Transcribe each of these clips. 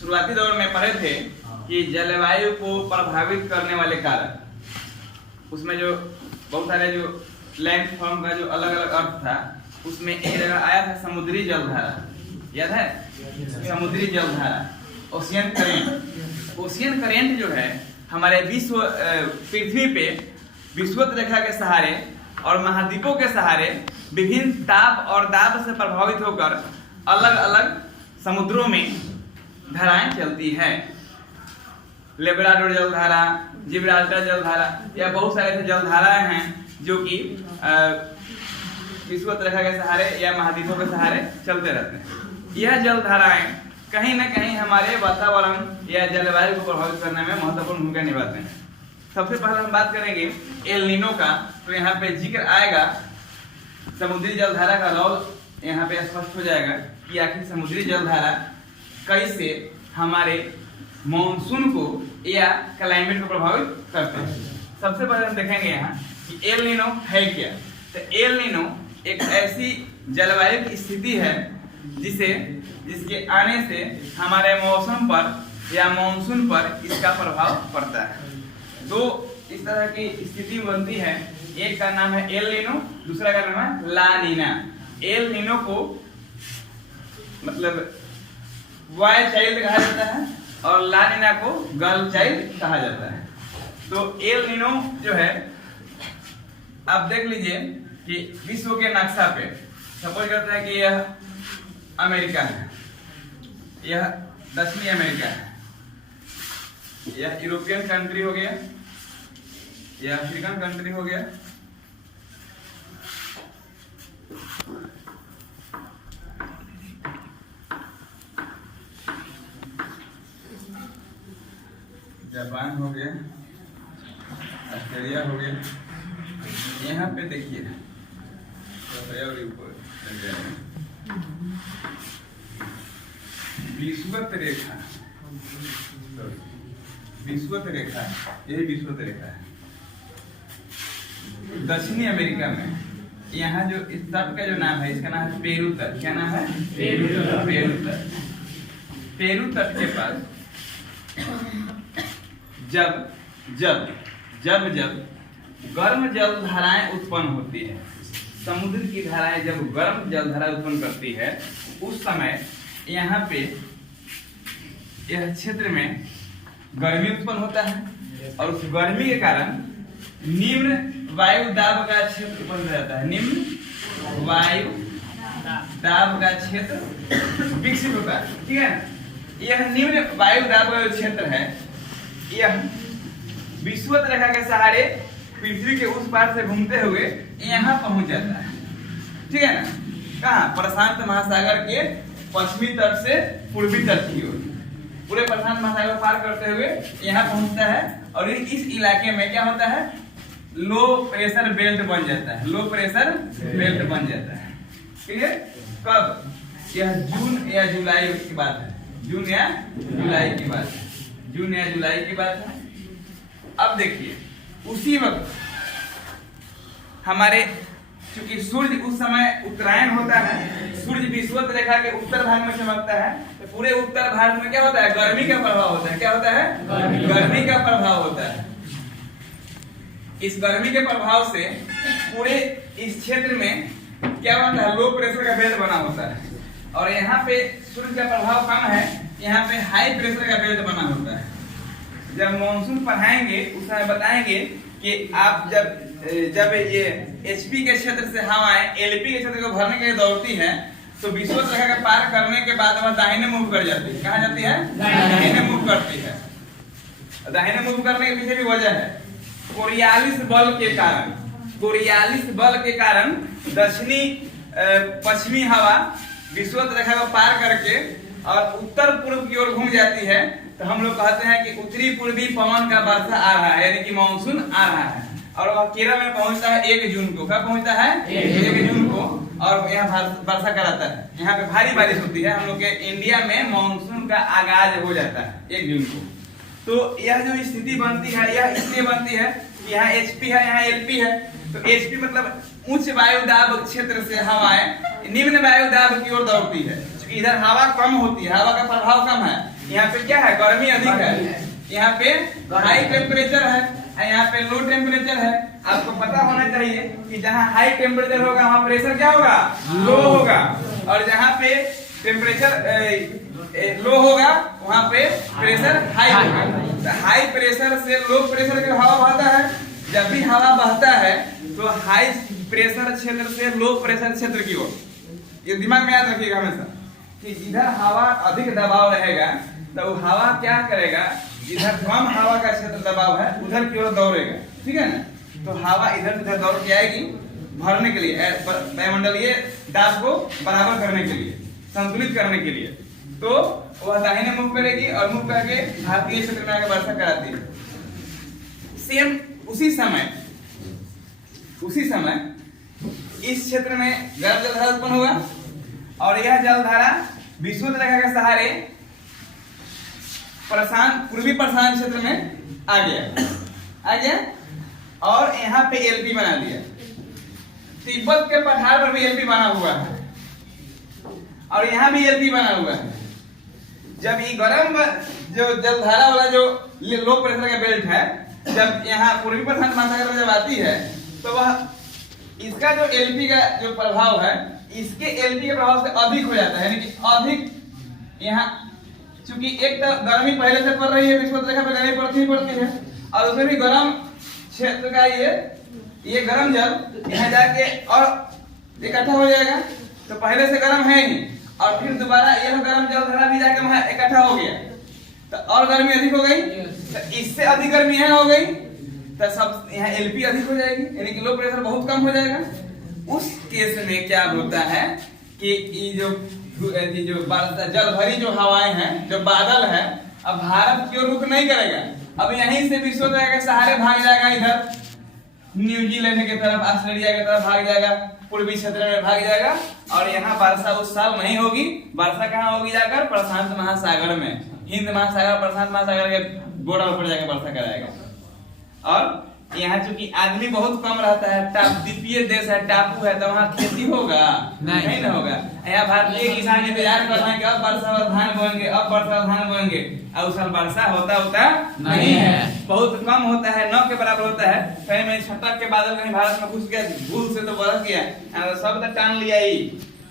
शुरुआती दौर में पढ़े थे कि जलवायु को प्रभावित करने वाले कारक, उसमें जो बहुत सारे जो लैंड फॉर्म का जो अलग अलग अर्थ था, उसमें एक जगह आया था समुद्री जलधारा, याद है? समुद्री जलधारा, ओशियन करेंट। ओशियन करेंट जो है हमारे पृथ्वी पे विषुवत रेखा के सहारे और महाद्वीपों के सहारे विभिन्न ताप और दाब से प्रभावित होकर अलग अलग समुद्रों में धाराएं चलती है। लेब्राडोर जलधारा, जिब्राल्टर जलधारा, या बहुत सारे ऐसे जलधाराएं हैं जो कि विषुवत रेखा के सहारे या महाद्वीपों के सहारे चलते रहते हैं। यह जलधाराएं कहीं न कहीं हमारे वातावरण या जलवायु को प्रभावित करने में महत्वपूर्ण भूमिका निभाते हैं। सबसे पहले हम बात करेंगे एल नीनो का, तो यहाँ पे जिक्र आएगा समुद्री जलधारा का रोल। यहाँ पे स्पष्ट हो जाएगा कि आखिर समुद्री जलधारा कैसे हमारे मॉनसून को या क्लाइमेट को प्रभावित करते हैं। सबसे पहले हम देखेंगे यहाँ कि एल नीनो है क्या। तो एल नीनो एक ऐसी जलवायु की स्थिति है जिसके आने से हमारे मौसम पर या मॉनसून पर इसका प्रभाव पड़ता है। दो इस तरह की स्थिति बनती है, एक का नाम है एल नीनो, दूसरा का नाम है ला नीना। एल नीनो को मतलब बॉय चाइल्ड कहा जाता है और ला नीना को गर्ल चाइल्ड कहा जाता है। तो एल नीनो जो है, आप देख लीजिए कि विश्व के नक्शा पे सपोज करते हैं कि यह अमेरिका है, यह दक्षिणी अमेरिका है, यह यूरोपियन कंट्री हो गया, यह अफ्रीकन कंट्री हो गया, जापान हो गया, ऑस्ट्रेलिया हो गया। यहाँ पे देखिए विषुवत रेखा, विषुवत रेखा, यही विषुवत रेखा है। दक्षिणी अमेरिका में यहाँ जो इस तट का जो नाम है, इसका नाम है पेरू तट। क्या नाम है? पेरू तट। पेरू तट के पास जब गर्म जल धाराएं उत्पन्न होती है, समुद्र की धाराएं जब गर्म जल धारा उत्पन्न करती है, उस समय यहाँ पे यह क्षेत्र में गर्मी उत्पन्न होता है और उस गर्मी के कारण निम्न वायु दाब का क्षेत्र बन जाता है। निम्न वायु दाब का क्षेत्र विकसित होता है, ठीक है। यह निम्न वायु दाब का जो क्षेत्र है, यह विषुवत रेखा के सहारे पृथ्वी के उस पार से घूमते हुए यहाँ पहुंच जाता है, ठीक है ना। कहाँ? प्रशांत महासागर के पश्चिमी तट से पूर्वी तट की ओर, पूरे प्रशांत महासागर पार करते हुए यहाँ पहुंचता है। और इस इलाके में क्या होता है? लो प्रेशर बेल्ट बन जाता है, लो प्रेशर बेल्ट बन जाता है। ठीक है? कब? यह जून या जुलाई की बात है, जून या जुलाई की बात है, जून या जुलाई की बात है। अब देखिए, उसी वक्त हमारे चूंकि सूर्य उस समय उत्तरायण होता है, सूर्य विषुवत रेखा के उत्तर भाग में चमकता है, तो पूरे उत्तर भारत में क्या होता है? गर्मी का प्रभाव होता है। क्या होता है? गर्मी का प्रभाव होता है। इस गर्मी के प्रभाव से पूरे इस क्षेत्र में क्या होता है? लो प्रेशर का बेल्ट बना होता है। और यहाँ पे सूर्य का प्रभाव कम है, यहाँ पे हाई प्रेशर का बेल्ट बना होता है। जब मॉनसून पढ़ाएंगे उस समय बताएंगे कि आप जब ये एचपी के क्षेत्र से हवाएं एलपी के क्षेत्र को भरने के लिए दौड़ती है, तो विषुवत रेखा के पार करने के बाद वह दाहिने मूव कर जाती है। कहाँ जाती है? दाहिने मूव करती है। दाहिने मूव करने के पीछे भी वजह है, कोरियालिस बल के कारण। कोरियालिस बल के कारण दक्षिणी पश्चिमी हवा विषुवत रेखा को पार करके और उत्तर पूर्व की ओर घूम जाती है, तो हम लोग कहते हैं कि उत्तरी पूर्वी पवन का वर्षा आ रहा है, यानी कि मानसून आ रहा है। और वह केरल में पहुंचता है 1 जून को। कब पहुंचता है? 1 जून को। और यहाँ वर्षा कराता है, यहाँ पे भारी बारिश होती है। हम लोग के इंडिया में मानसून का आगाज हो जाता है 1 जून को। तो यह जो स्थिति बनती है, यह इसलिए बनती है कि यहाँ एचपी है, यहाँ एलपी है। तो एचपी मतलब उच्च वायु दाब क्षेत्र से हवाएं निम्न वायु दाब की ओर दौड़ती है। इधर हवा कम होती है, हवा का प्रभाव कम है, यहाँ पे क्या है, गर्मी अधिक है, यहाँ पे हाई टेम्परेचर है, यहाँ पे लो टेम्परेचर है। आपको पता होना चाहिए कि जहाँ हाई टेम्परेचर होगा वहाँ प्रेशर क्या होगा, लो होगा, और जहाँ पे टेम्परेचर लो होगा वहाँ पे प्रेशर हाई होगा। तो हाई प्रेशर से लो प्रेशर की हवा बहता है। जब भी हवा बहता है तो हाई प्रेशर क्षेत्र से लो प्रेशर क्षेत्र की ओर, ये दिमाग में याद रखिएगा हमेशा कि जिधर हवा अधिक दबाव रहेगा तो वो हवा क्या करेगा, इधर कम हवा का क्षेत्र दबाव है उधर की ओर दौड़ेगा, ठीक है ना। तो हवा इधर से उधर दौड़ के आएगी भरने के लिए, वायुमंडलीय दाब को बराबर करने के लिए, संतुलित करने के लिए। तो वह दाहिने मुख करेगी और मुख करके भारतीय क्षेत्र में आगे वर्षा कराती है। सेम उसी समय इस क्षेत्र में गर्म जलधारा उत्पन्न होगा और यह जलधारा विषुवत रेखा के सहारे पूर्वी प्रशांत क्षेत्र में आ गया और यहाँ पे एलपी बना दिया। तिब्बत के पठार पर भी एलपी बना हुआ है और यहाँ भी एलपी बना हुआ है। जब ये गर्म जो जलधारा वाला जो लो प्रेशर का बेल्ट है, जब यहाँ पूर्वी प्रशांत महासागर में जब आती है तो वह इसका जो एलपी का जो प्रभाव है, इसके एलपी के प्रभाव से अधिक हो जाता है, यानी कि अधिक यहाँ, क्योंकि एक तो गर्मी पहले से पड़ रही है, विषुवत रेखा पे गर्मी पड़ती है और उसमें भी गर्म क्षेत्र का ये गर्म जल यहाँ जाके और इकट्ठा हो जाएगा। तो पहले से गर्म है ही और फिर दोबारा यह गर्म जलधारा भी जाके वहां इकट्ठा हो गया तो और गर्मी अधिक हो गई, तो इससे अधिक गर्मी यहाँ हो गई तो सब यहाँ एलपी अधिक हो जाएगी, यानी कि लो प्रेशर बहुत कम हो जाएगा। उस केस में क्या होता है कि ये जो जल भरी जो हवाएं हैं, जो बादल है, अब भारत की ओर रुख नहीं करेगा, अब यहीं से विश्व के सहारे भाग जाएगा, इधर न्यूजीलैंड की तरफ, ऑस्ट्रेलिया की तरफ भाग जाएगा, पूर्वी क्षेत्र में भाग जाएगा और यहाँ वर्षा उस साल नहीं होगी। वर्षा कहाँ होगी, जाकर प्रशांत महासागर में, हिंद महासागर प्रशांत महासागर के बॉर्डर पर जाकर वर्षा कराएगा। और यहाँ चूंकि आदमी बहुत कम रहता है, द्वीपीय देश है, टापू है, तो वहाँ खेती होगा नहीं ना होगा। यहाँ भारतीय किसान इंतजार कर रहे हैं कि अब वर्षा धान बोएंगे, अब वर्षा धान बोएंगे, और उस साल वर्षा होता नहीं है, बहुत कम होता है, 9 के बराबर होता है। कहीं में छटक के बादल कहीं भारत में घुस गया, भूल से तो बरस गया, सब तो टान लिया ही।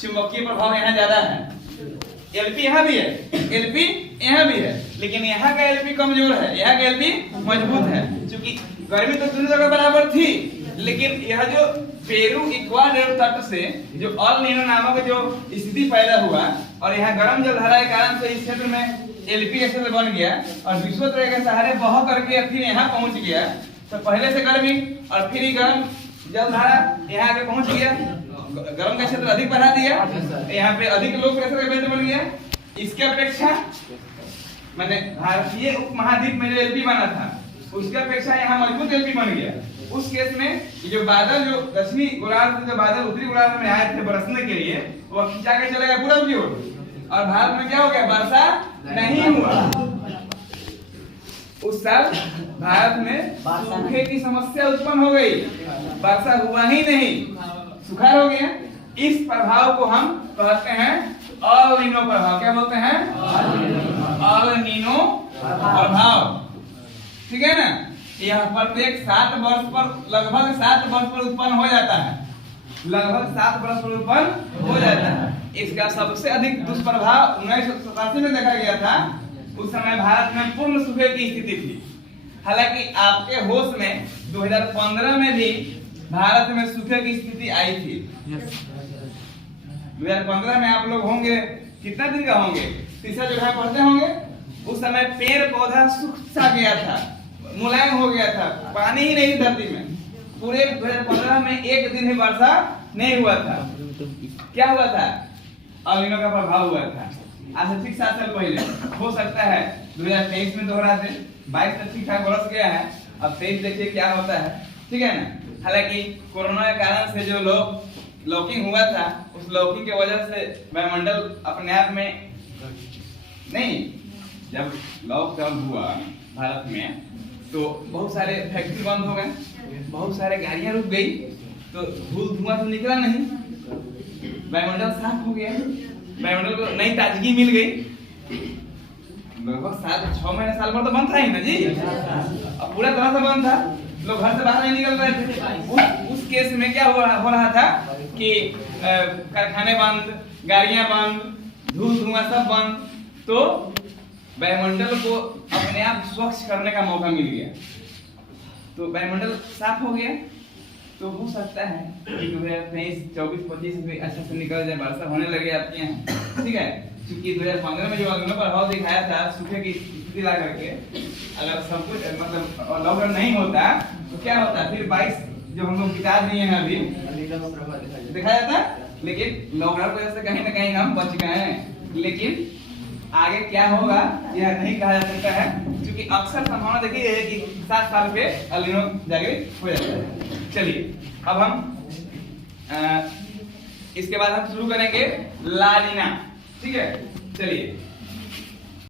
चुंबकीय प्रभाव यहाँ ज्यादा है, एलपी यहाँ भी है, एलपी यहाँ भी है, लेकिन यहाँ का एलपी कमजोर है, यहाँ का एलपी मजबूत है। क्योंकि गर्मी तो दोनों जगह बराबर थी, लेकिन यह जो पेरू इक्वाडोर तट से जो अल नीनो नामक जो स्थिति पैदा हुआ और यहाँ गर्म जलधारा के कारण से इस क्षेत्र में एलपी का क्षेत्र बन गया और विषुवत रेखा के सहारे बह करके फिर यहाँ पहुंच गया। तो पहले से गर्मी और फिर गर्म जलधारा यहाँ आके पहुंच गया, गर्म का क्षेत्र अधिक बढ़ा दिया, यहाँ पे अधिक लो प्रेशर का बेल्ट बन गया। इसके अपेक्षा मैंने भारतीय उपमहाद्वीप में जो एलपी बना था उसके अपेक्षा यहाँ मजबूत एलपी बन गया। उस केस में जो बादल जो दक्षिणी गोलार्ध से जो बादल उत्तरी गोलार्ध में आए थे बरसने के लिए, वो खिंचा के चले गए पूरब की ओर और भारत में क्या हो गया, वर्षा नहीं हुआ। उस साल भारत में सूखे की समस्या उत्पन्न हो गई, वर्षा हुआ ही नहीं, सुखाड़ हो गया। इस प्रभाव को हम कहते हैं अल नीनो प्रभाव। क्या बोलते हैं, अल नीनो प्रभाव, ठीक है ना। यह प्रत्येक 7 वर्ष पर लगभग 7 वर्ष पर उत्पन्न हो जाता है, लगभग 7 वर्ष पर उत्पन्न हो जाता है। इसका सबसे अधिक दुष्प्रभाव 1987 में देखा गया था। उस समय भारत में पूर्ण सूखे की स्थिति थी। हालांकि आपके होश में 2015 में भी भारत में सूखे की स्थिति आई थी। 2015 में आप लोग होंगे, कितना दिन का होंगे, तीसरा जो है पढ़ते होंगे। उस समय पेड़ पौधा सूख सा गया था, मुलायम हो गया था, पानी ही नहीं धरती में। पूरे 2015 में एक दिन ही वर्षा नहीं हुआ था। क्या हुआ था, अल नीनो का प्रभाव हुआ था। आज से ठीक 7 साल पहले, हो सकता है 2023 में दोहरा दे। 22 तक ठीक ठाक बरस गया है, अब 23 देखिए क्या होता है, ठीक है ना। हालांकि कोरोना के कारण से जो लॉकिंग हुआ था, उस लॉकिंग की वजह से वायुमंडल अपने आप में नहीं, जब लॉकडाउन हुआ भारत में तो बहुत सारे फैक्ट्री बंद हो गए, बहुत सारे गाड़ियां रुक गई, तो धूल धुआं तो निकला नहीं, वायुमंडल साफ हो गया, वायुमंडल को नई ताजगी मिल गई। लगभग 6 महीने साल भर तो बंद था ही ना जी। अब पूरा तरह से बंद था, लोग घर से बाहर नहीं निकल रहे थे। उस केस में क्या हो रहा था कि कारखाने बंद, गाड़ियां बंद, धूल धुआं सब बंद, तो वायुमंडल को अपने आप स्वच्छ करने का मौका मिल गया। तो वायुमंडल साफ हो गया, तो हो सकता है कि 2023, 24, 25 में अच्छा से निकल जाए, वर्षा होने लगे आपके यहाँ, ठीक है। क्योंकि 2015 में जो अग्नि प्रभाव दिखाया था सूखे की स्थिति ला करके, अगर सब कुछ मतलब लॉकडाउन नहीं होता तो क्या होता, फिर 22 जो हम लोग बिता दिए हैं अभी दिखाया था, लेकिन लॉकडाउन की वजह से कहीं ना कहीं हम बच गए हैं। लेकिन आगे क्या होगा यह नहीं कहा जा सकता है, क्योंकि अक्सर संभावना देखिए है कि 7 साल पे एल नीनो जाके हो जाता है। चलिए अब हम इसके बाद हम शुरू करेंगे ला नीना, ठीक है। चलिए